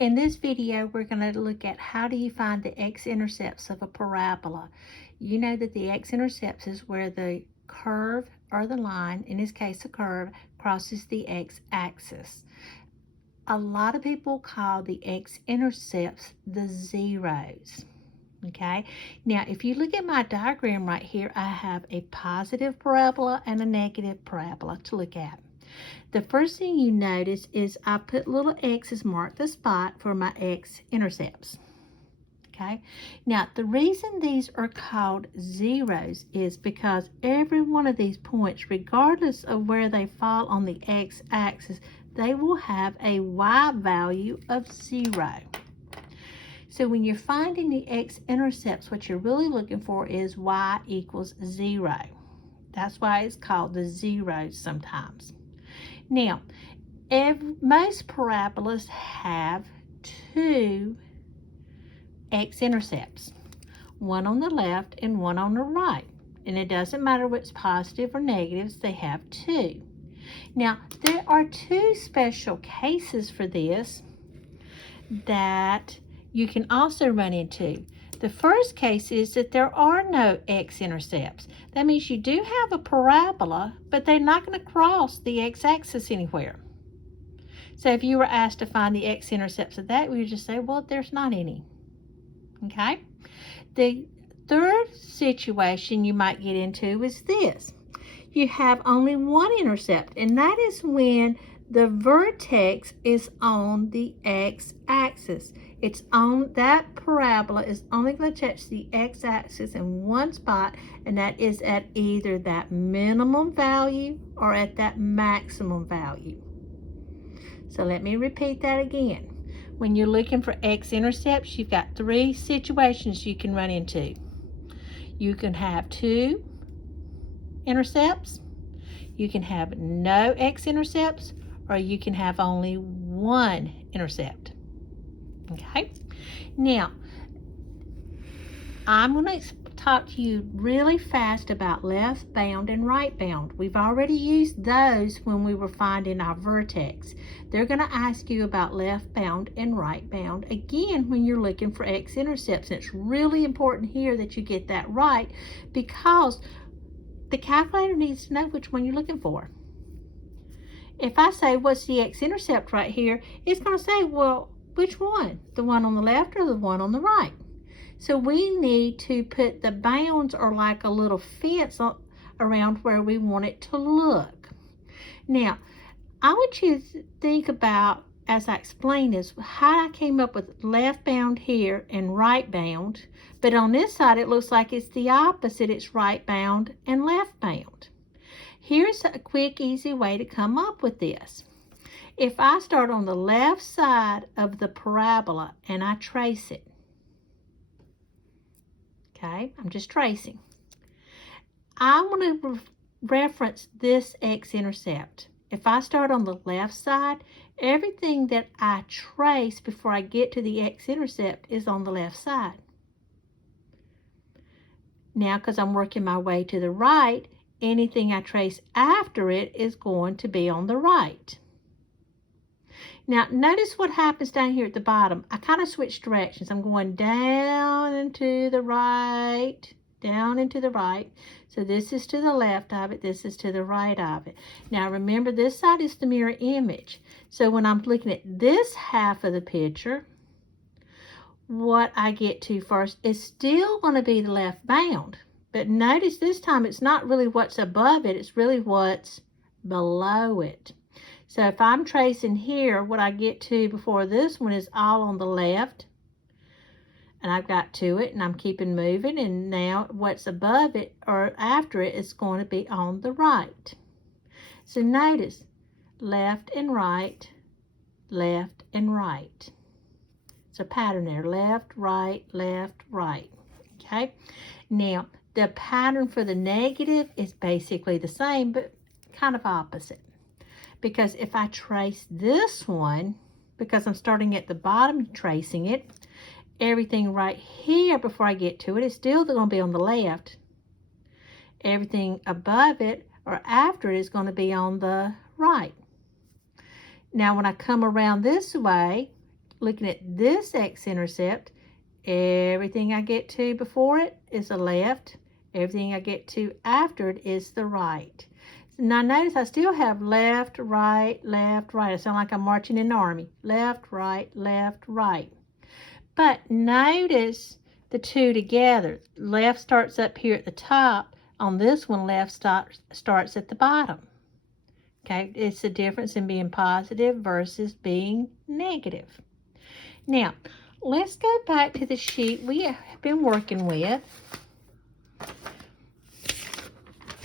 In this video, we're going to look at how do you find the x-intercepts of a parabola. You know that the x-intercepts is where the curve or the line, in this case a curve, crosses the x-axis. A lot of people call the x-intercepts the zeros. Okay, now if you look at my diagram right here, I have a positive parabola and a negative parabola to look at. The first thing you notice is I put little x's mark the spot for my x-intercepts. Okay, now the reason these are called zeros is because every one of these points, regardless of where they fall on the x-axis, they will have a y value of 0. So when you're finding the x-intercepts, what you're really looking for is y equals 0. That's why it's called the zeros sometimes. Now, most parabolas have two x-intercepts, one on the left and one on the right. And it doesn't matter what's positive or negatives, they have two. Now, there are two special cases for this that you can also run into. The first case is that there are no x-intercepts. That means you do have a parabola, but they're not going to cross the x-axis anywhere. So if you were asked to find the x-intercepts of that, we would just say, well, there's not any. Okay? The third situation you might get into is this. You have only one intercept, and that is when the vertex is on the x-axis. It's on that parabola is only going to touch the x-axis in one spot, and that is at either that minimum value or at that maximum value. So let me repeat that again. When you're looking for x-intercepts, you've got three situations you can run into. You can have two intercepts, you can have no x-intercepts, or you can have only one intercept. Okay, now I'm going to talk to you really fast about left bound and right bound. We've already used those when we were finding our vertex. They're going to ask you about left bound and right bound again when you're looking for x-intercepts. And it's really important here that you get that right, because the calculator needs to know which one you're looking for. If I say, what's the x-intercept right here, it's going to say, well, which one? The one on the left or the one on the right? So we need to put the bounds or like a little fence around where we want it to look. Now, I want you to think about, as I explain this, how I came up with left bound here and right bound, but on this side it looks like it's the opposite. It's right bound and left bound. Here's a quick, easy way to come up with this. If I start on the left side of the parabola and I trace it, okay, I'm just tracing. I want to reference this x-intercept. If I start on the left side, everything that I trace before I get to the x-intercept is on the left side. Now, because I'm working my way to the right, anything I trace after it is going to be on the right. Now, notice what happens down here at the bottom. I kind of switch directions. I'm going down and to the right, down and to the right. So this is to the left of it. This is to the right of it. Now, remember, this side is the mirror image. So when I'm looking at this half of the picture, what I get to first is still going to be the left bound. But notice this time it's not really what's above it. It's really what's below it. So if I'm tracing here, what I get to before this one is all on the left, and I've got to it, and I'm keeping moving, and now what's above it or after it is going to be on the right. So notice left and right, left and right. It's a pattern there, left, right, okay? Now, the pattern for the negative is basically the same, but kind of opposite. Because if I trace this one, because I'm starting at the bottom tracing it, everything right here before I get to it is still going to be on the left. Everything above it or after it is going to be on the right. Now when I come around this way, looking at this x-intercept, everything I get to before it is the left. Everything I get to after it is the right. Now notice I still have left, right, left, right. I sound like I'm marching in the army. Left, right, left, right. But notice the two together. Left starts up here at the top. On this one, left starts at the bottom. Okay, it's the difference in being positive versus being negative. Now, let's go back to the sheet we have been working with.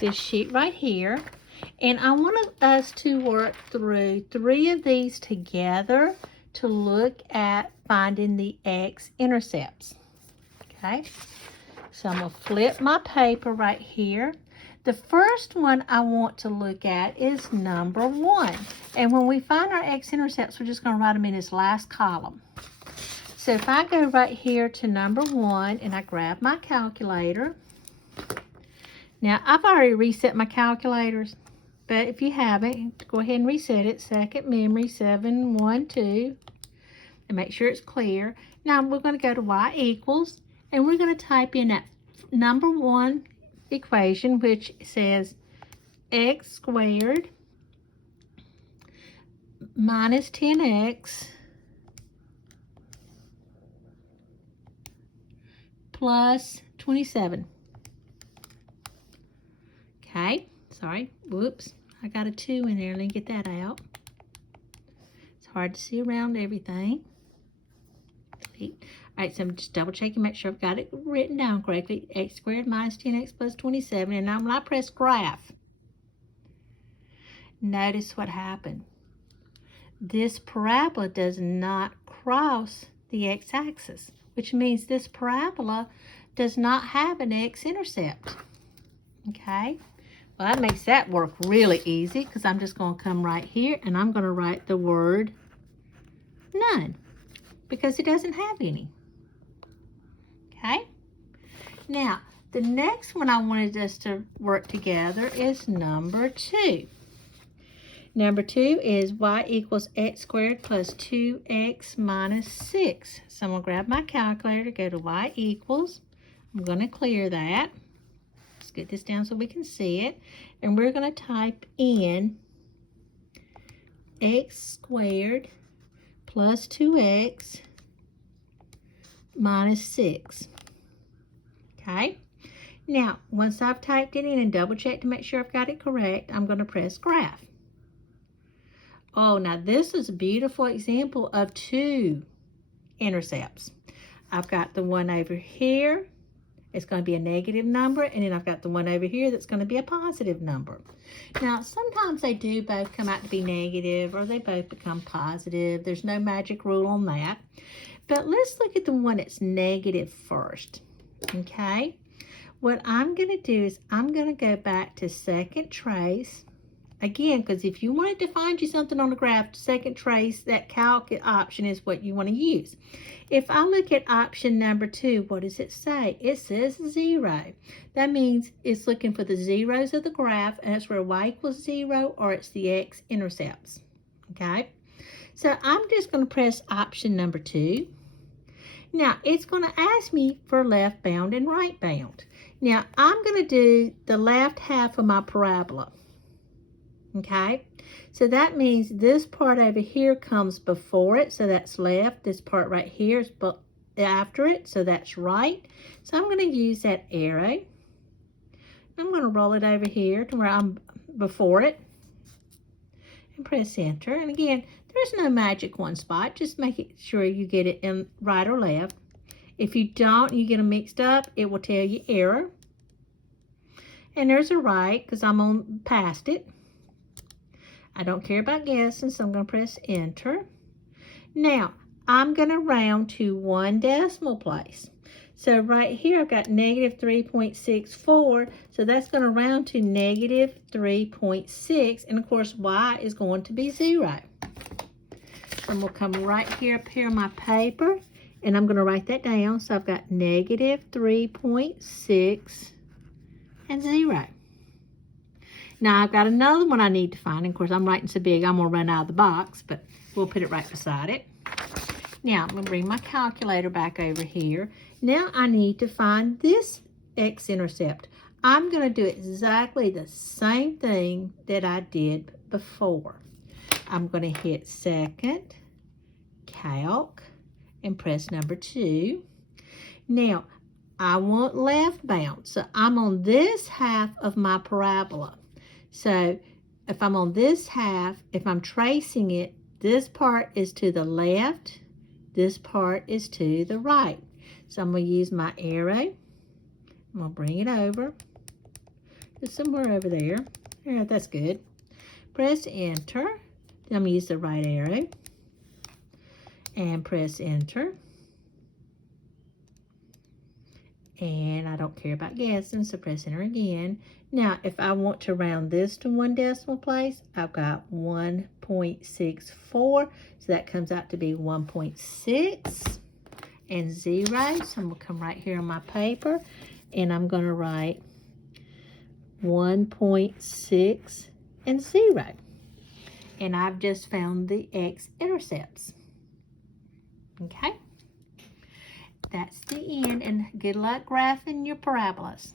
This sheet right here. And I want us to work through 3 of these together to look at finding the x-intercepts. Okay, so I'm going to flip my paper right here. The first one I want to look at is number 1. And when we find our x-intercepts, we're just going to write them in this last column. So if I go right here to number 1 and I grab my calculator. Now, I've already reset my calculators, but if you haven't, go ahead and reset it. Second memory, 712, and make sure it's clear. Now, we're going to go to y equals, and we're going to type in that number 1 equation, which says x squared minus 10x plus 27. Okay, sorry, whoops, I got a 2 in there. Let me get that out. It's hard to see around everything. All right, so I'm just double checking, make sure I've got it written down correctly. X squared minus 10x plus 27. And now when I press graph, notice what happened. This parabola does not cross the x-axis, which means this parabola does not have an x-intercept. Okay, well, that makes that work really easy, because I'm just going to come right here and I'm going to write the word none, because it doesn't have any. Okay, now the next one I wanted us to work together is number 2. Number 2 is y equals x squared plus 2x minus 6. So I'm going to grab my calculator, go to y equals. I'm going to clear that. Let's get this down so we can see it. And we're going to type in x squared plus 2x minus 6. Okay. Now, once I've typed it in and double checked to make sure I've got it correct, I'm going to press graph. Oh, now this is a beautiful example of 2 intercepts. I've got the one over here. It's going to be a negative number, and then I've got the one over here that's going to be a positive number. Now, sometimes they do both come out to be negative, or they both become positive. There's no magic rule on that. But let's look at the one that's negative first, okay? What I'm going to do is I'm going to go back to second trace. Again, because if you wanted to find you something on the graph, second trace, that calc option is what you want to use. If I look at option number 2, what does it say? It says 0. That means it's looking for the zeros of the graph, and it's where y equals 0, or it's the x-intercepts. Okay? So I'm just going to press option number 2. Now, it's going to ask me for left bound and right bound. Now, I'm going to do the left half of my parabola. Okay, so that means this part over here comes before it, so that's left. This part right here is after it, so that's right. So I'm going to use that arrow. I'm going to roll it over here to where I'm before it and press enter. And again, there's no magic one spot. Just make sure you get it in right or left. If you don't, you get them mixed up, it will tell you error. And there's a right, because I'm on past it. I don't care about guessing, so I'm going to press enter. Now, I'm going to round to 1 decimal place. So right here, I've got negative 3.64. So that's going to round to negative 3.6. And of course, y is going to be 0. So I'm going to come right here up here on my paper, and I'm going to write that down. So I've got negative 3.6 and 0. Now, I've got another one I need to find. Of course, I'm writing so big, I'm going to run out of the box, but we'll put it right beside it. Now, I'm going to bring my calculator back over here. Now I need to find this x-intercept. I'm going to do exactly the same thing that I did before. I'm going to hit second, calc, and press number 2. Now, I want left bound, so I'm on this half of my parabola. So, if I'm on this half, if I'm tracing it, this part is to the left, this part is to the right. So, I'm going to use my arrow. I'm going to bring it over. Just somewhere over there. Yeah, that's good. Press enter. Then I'm going to use the right arrow. And press enter. And I don't care about guessing, so press enter again. Now, if I want to round this to 1 decimal place, I've got 1.64. So that comes out to be 1.6 and 0. So I'm going to come right here on my paper, and I'm going to write 1.6 and 0. And I've just found the x-intercepts. Okay? That's the end, and good luck graphing your parabolas.